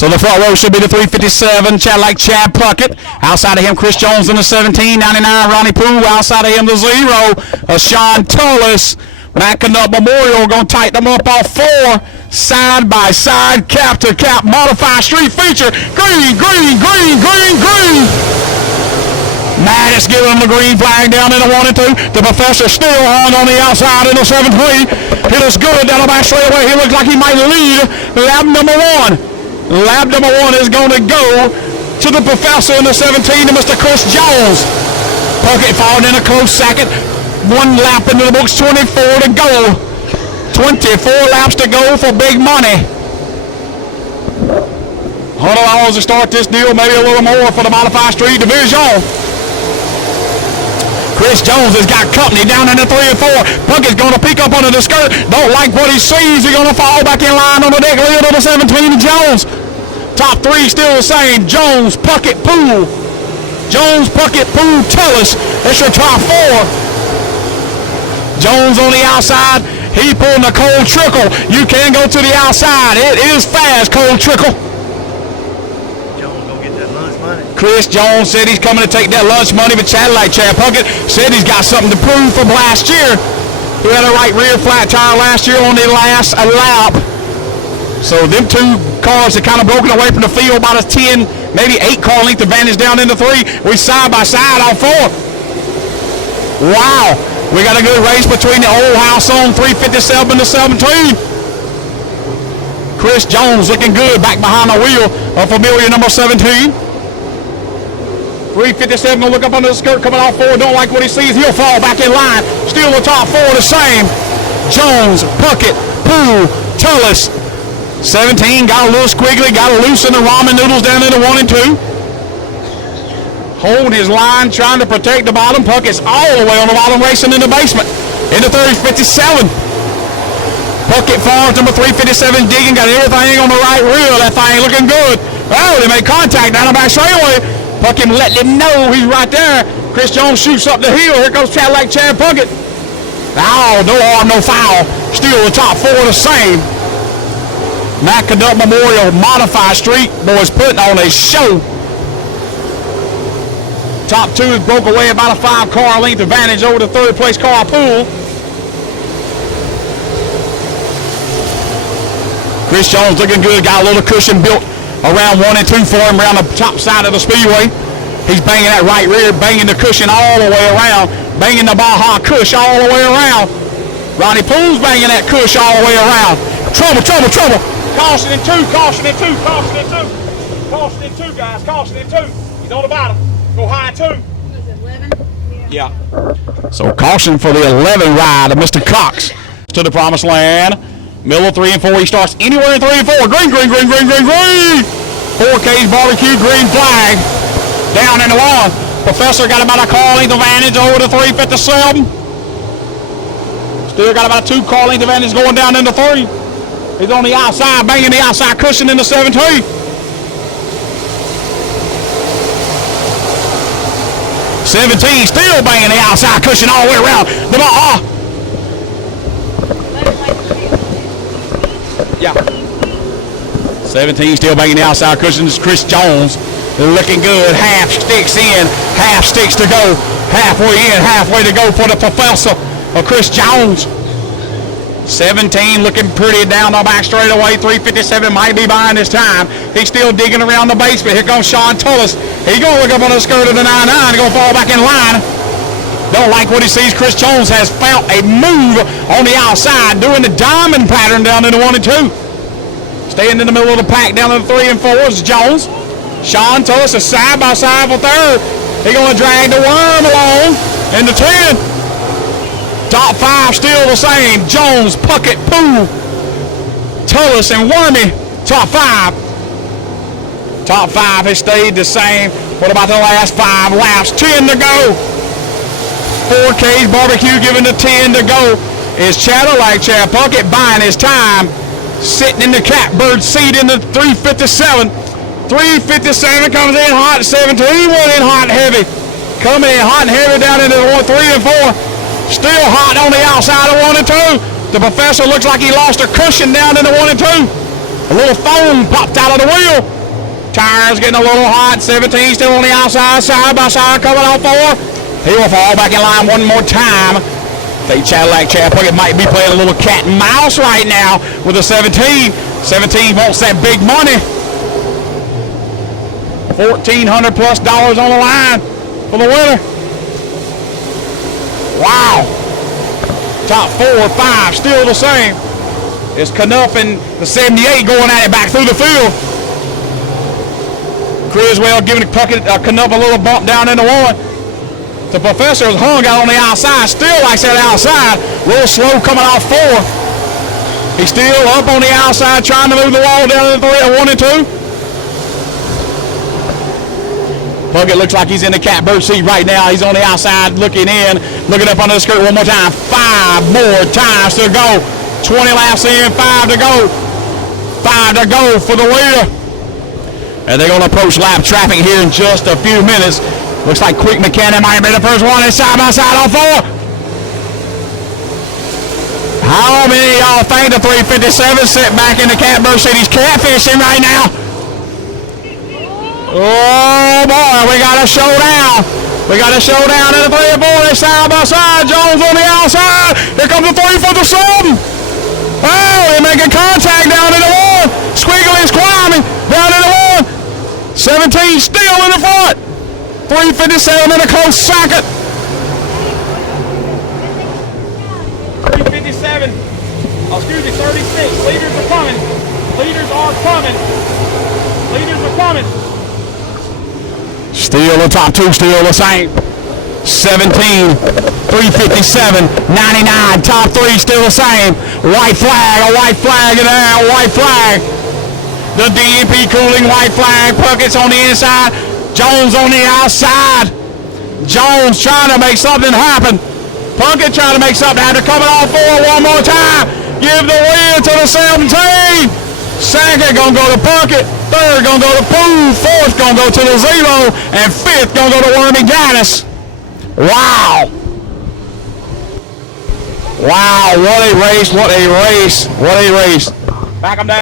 So the front row should be the 357, Chad Puckett. Outside of him, Chris Jones in the 17, 99, Ronnie Poole. Outside of him, the 0, Sean Tullis. Canup Memorial going to tighten them up all 4. Side by side, cap to cap, modified street feature. Green. Mattis giving him the green flag down in the 1 and 2. The Professor still hung on the outside in the 7-3. He looks good down the back straightaway. He looks like he might lead lap number 1. Lap number 1 is going to go to the Professor in the 17 to Mr. Chris Jones. Puckett falling in a close second. 1 lap into the books, 24 to go. 24 laps to go for big money. $100 to start this deal, maybe a little more for the Modified Street Division. Chris Jones has got company down in the 3 and 4. Puckett's going to peek up under the skirt. Don't like what he sees. He's going to fall back in line on the deck lid of the 17 to Jones. Top 3 still the same. Jones, Puckett, Poole. Jones, Puckett, Poole, Tullis. That's your top 4. Jones on the outside. He pulling the Cold Trickle. You can go to the outside. It is fast, Cold Trickle. Jones gonna get that lunch money. Chris Jones said he's coming to take that lunch money, but Chad Puckett said he's got something to prove from last year. He had a right rear flat tire last year on the last lap. So them 2 cars are kind of broken away from the field, about a 10, maybe 8 car length advantage down into 3. We side by side on 4. Wow. We got a good race between the old house on 357 and the 17. Chris Jones looking good back behind the wheel of familiar number 17. 357 gonna look up under the skirt, coming off 4. Don't like what he sees. He'll fall back in line. Still the top 4 the same. Jones, Puckett, Poole, Tullis. 17 got a little squiggly, got to loosen the ramen noodles down into 1 and 2. Holding his line, trying to protect the bottom. Puckett's all the way on the bottom, racing in the basement. Into 357. Puckett farms number 357, digging, got everything on the right rear. That thing looking good. Oh, they made contact down the back straightaway. Puckett let them know he's right there. Chris Jones shoots up the hill. Here comes Chad Puckett. Oh, no harm, no foul. Still the top 4 the same. Canup Memorial Modified Street boys putting on a show. Top 2 broke away about a 5 car length advantage over the 3rd place car Poole. Chris Jones looking good, got a little cushion built around 1 and 2 for him around the top side of the Speedway. He's banging that right rear, banging the cushion all the way around, banging the Baja cush all the way around. Ronnie Poole's banging that cush all the way around. Trouble. Caution in 2, caution in 2, caution in 2. Caution in 2, guys, caution in 2. He's on the bottom. Go high in 2. Was it 11? Yeah. So caution for the 11 ride of Mr. Cox to the promised land. Miller 3 and 4. He starts anywhere in 3 and 4. Green. 4K's barbecue, green flag. Down in the lawn. Professor got about a car length advantage over the 357. Still got about a 2 car length advantage going down into 3. He's on the outside, banging the outside cushion in the 7-2. 17 still banging the outside cushion all the way around. Yeah. 17 still banging the outside cushion. This is Chris Jones. Looking good. Half sticks in, half sticks to go. Halfway in, halfway to go for the Professor of Chris Jones. 17 looking pretty down the back straightaway. 357 might be behind his time. He's still digging around the basement. Here comes Sean Tullis. He's going to look up on the skirt of the 99 and going to fall back in line. Don't like what he sees. Chris Jones has found a move on the outside, doing the diamond pattern down in the 1 and 2. Staying in the middle of the pack down in the 3 and 4 is Jones. Sean Tullis is side by side for 3rd. He's going to drag the worm along in the 10. Top 5 still the same. Jones, Puckett, Poole, Tullis, and Wormy. Top 5. Top 5 has stayed the same for about the last 5 laps. 10 to go. 4K's barbecue giving the 10 to go. Is Chad Puckett buying his time. Sitting in the catbird seat in the 357. 357 comes in hot. 17 went in hot and heavy. Coming in hot and heavy down into the 3 and 4. Still hot on the outside of 1 and 2. The Professor looks like he lost a cushion down in the 1 and 2. A little foam popped out of the wheel. Tires getting a little hot. 17 still on the outside, side by side, coming on 4. He will fall back in line one more time. The Cadillac Chad Puckett might be playing a little cat and mouse right now with a 17. 17 wants that big money. $1,400 plus on the line for the winner. Wow. Top 4 or 5 still the same. It's Canup and the 78 going at it back through the field. Criswell giving Canup a little bump down into 1. The Professor's hung out on the outside, still likes that outside. A little slow coming off 4. He's still up on the outside trying to move the wall down to 1 and 2. Puckett looks like he's in the catbird seat right now. He's on the outside looking in, looking up under the skirt one more time. 5 more times to go. 20 laps in, 5 to go. 5 to go for the leader. And they're going to approach lap traffic here in just a few minutes. Looks like Quick McKenna might be the first one. It's side by side on 4. How many of y'all think the 357 sit back in the catbird seat? He's catfishing right now. Oh boy, we got a showdown. We got a showdown in the 3 and 4. They're side by side. Jones on the outside. Here comes the 3 for the 7. Oh, they're making contact down in the 1. Squiggly's climbing down in the 1. 17 still in the front. 357 in a close second. 357. Oh, excuse me, 36. Leaders are coming. Leaders are coming. Leaders are coming. Still the top 2, still the same. 17, 357, 99, top 3 still the same. White flag, a white flag, and a white flag. The DEP cooling white flag. Puckett's on the inside. Jones on the outside. Jones trying to make something happen. Puckett trying to make something happen. Coming off 4 one more time. Give the win to the 17. Second gonna go to Puckett. Third gonna go to Poole. Fourth gonna go to the 0. And fifth gonna go to Wormy Gaddis. Wow. Wow, what a race, what a race, what a race. Back him down.